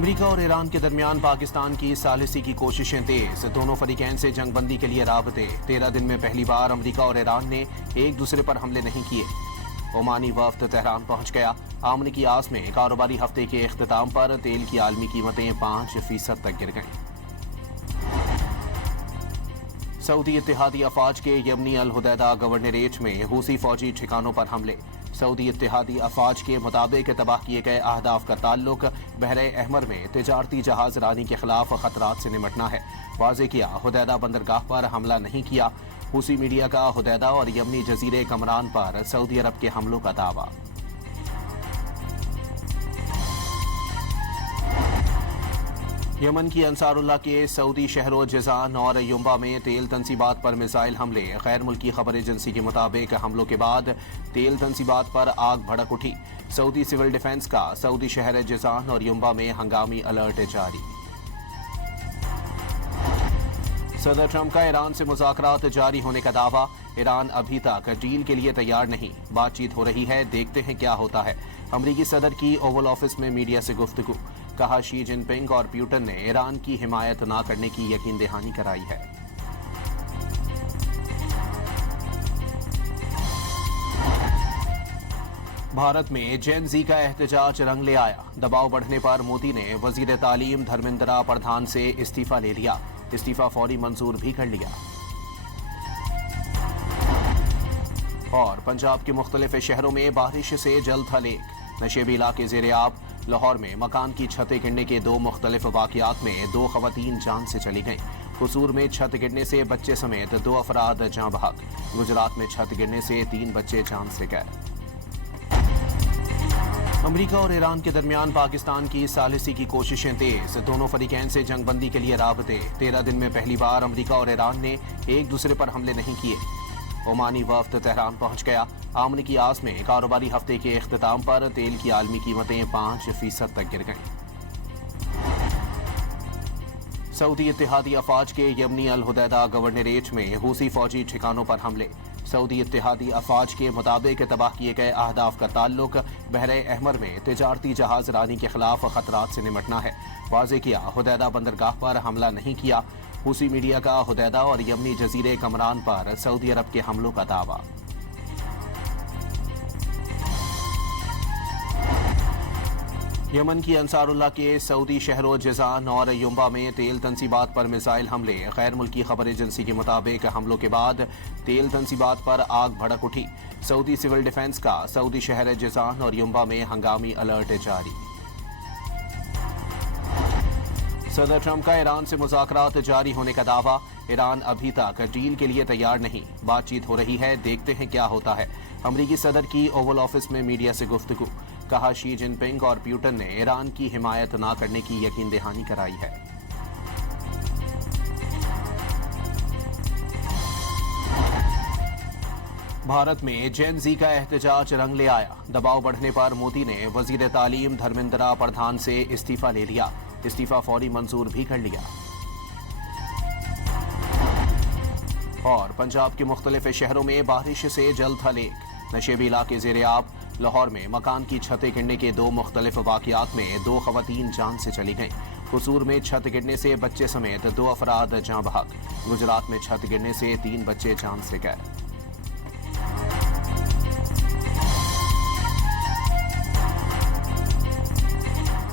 امریکہ اور ایران کے درمیان پاکستان کی ثالثی کی کوششیں تیز، دونوں فریقین سے جنگ بندی کے لیے رابطے۔ 13 دن میں پہلی بار امریکہ اور ایران نے ایک دوسرے پر حملے نہیں کیے۔ عمانی وفد تہران پہنچ گیا۔ آمن کی آس میں کاروباری ہفتے کے اختتام پر تیل کی عالمی قیمتیں 5% تک گر گئیں۔ سعودی اتحادی افواج کے یمنی الحدیدہ گورنریٹ میں حوثی فوجی ٹھکانوں پر حملے۔ سعودی اتحادی افواج کے مطابق تباہ کیے گئے اہداف کا تعلق بحر احمر میں تجارتی جہاز رانی کے خلاف خطرات سے نمٹنا ہے۔ واضح کیا، حدیدہ بندرگاہ پر حملہ نہیں کیا۔ حوثی میڈیا کا حدیدہ اور یمنی جزیرے کمران پر سعودی عرب کے حملوں کا دعویٰ۔ یمن کی انصار اللہ کے سعودی شہروں جیزان اور ینبع میں تیل تنصیبات پر میزائل حملے۔ غیر ملکی خبر ایجنسی کے مطابق حملوں کے بعد تیل تنصیبات پر آگ بھڑک اٹھی۔ سعودی سول ڈیفنس کا سعودی شہر جیزان اور ینبع میں ہنگامی الرٹ جاری۔ صدر ٹرمپ کا ایران سے مذاکرات جاری ہونے کا دعویٰ۔ ایران ابھی تک ڈیل کے لیے تیار نہیں، بات چیت ہو رہی ہے، دیکھتے ہیں کیا ہوتا ہے۔ امریکی صدر کی اوول آفس میں میڈیا سے گفتگو۔ کہا، شی جن پنگ اور پیوٹن نے ایران کی حمایت نہ کرنے کی یقین دہانی کرائی ہے۔ بھارت میں جین زی کا احتجاج رنگ لے آیا۔ دباؤ بڑھنے پر مودی نے وزیر تعلیم دھرمیندرا پردھان سے استعفیٰ لے لیا۔ استعفیٰ فوری منظور بھی کر لیا۔ اور پنجاب کے مختلف شہروں میں بارش سے جل تھا لیک۔ نشیبی علاقے زیر آب۔ لاہور میں مکان کی چھتیں گرنے کے 2 مختلف واقعات میں 2 خواتین جان سے چلی گئیں۔ قصور میں چھت گرنے سے بچے سمیت 2 افراد جاں بحق۔ گجرات میں چھت گرنے سے 3 بچے جان سے گئے۔ امریکہ اور ایران کے درمیان پاکستان کی ثالثی کی کوششیں تیز، دونوں فریقین سے جنگ بندی کے لیے رابطے۔ 13 دن میں پہلی بار امریکہ اور ایران نے ایک دوسرے پر حملے نہیں کیے۔ عمانی وفد تہران پہنچ گیا۔ آمن کی آس میں کاروباری ہفتے کے اختتام پر تیل کی عالمی قیمتیں 5% تک گر گئیں۔ سعودی اتحادی افواج کے یمنی الحدیدہ گورنریٹ میں حوثی فوجی ٹھکانوں پر حملے۔ سعودی اتحادی افواج کے مطابق تباہ کیے گئے اہداف کا تعلق بحر احمر میں تجارتی جہاز رانی کے خلاف خطرات سے نمٹنا ہے۔ واضح کیا، حدیدہ بندرگاہ پر حملہ نہیں کیا۔ حوثی میڈیا کا حدیدہ اور یمنی جزیرے کمران پر سعودی عرب کے حملوں کا دعویٰ۔ یمن کی انصار اللہ کے سعودی شہروں جیزان اور ینبع میں تیل تنصیبات پر میزائل حملے۔ غیر ملکی خبر ایجنسی کے مطابق حملوں کے بعد تیل تنصیبات پر آگ بھڑک اٹھی۔ سعودی سول ڈیفنس کا سعودی شہر جیزان اور ینبع میں ہنگامی الرٹ جاری۔ صدر ٹرمپ کا ایران سے مذاکرات جاری ہونے کا دعویٰ۔ ایران ابھی تک ڈیل کے لیے تیار نہیں، بات چیت ہو رہی ہے، دیکھتے ہیں کیا ہوتا ہے۔ امریکی صدر کی اوول آفس میں میڈیا سے گفتگو۔ کہا، شی جن پنگ اور پیوٹن نے ایران کی حمایت نہ کرنے کی یقین دہانی کرائی ہے۔ بھارت میں جین زی کا احتجاج رنگ لے آیا۔ دباؤ بڑھنے پر مودی نے وزیر تعلیم دھرمیندرا پردھان سے استعفیٰ لے لیا۔ استعفیٰ فوری منظور بھی کر لیا۔ اور پنجاب کے مختلف شہروں میں بارش سے جل تھا لیک۔ نشیبی علاقے زیر آب۔ لاہور میں مکان کی چھتیں گرنے کے 2 مختلف واقعات میں 2 خواتین جان سے چلی گئیں۔ قصور میں چھت گرنے سے بچے سمیت 2 افراد جاں بحق۔ گجرات میں چھت گرنے سے 3 بچے جان سے گئے۔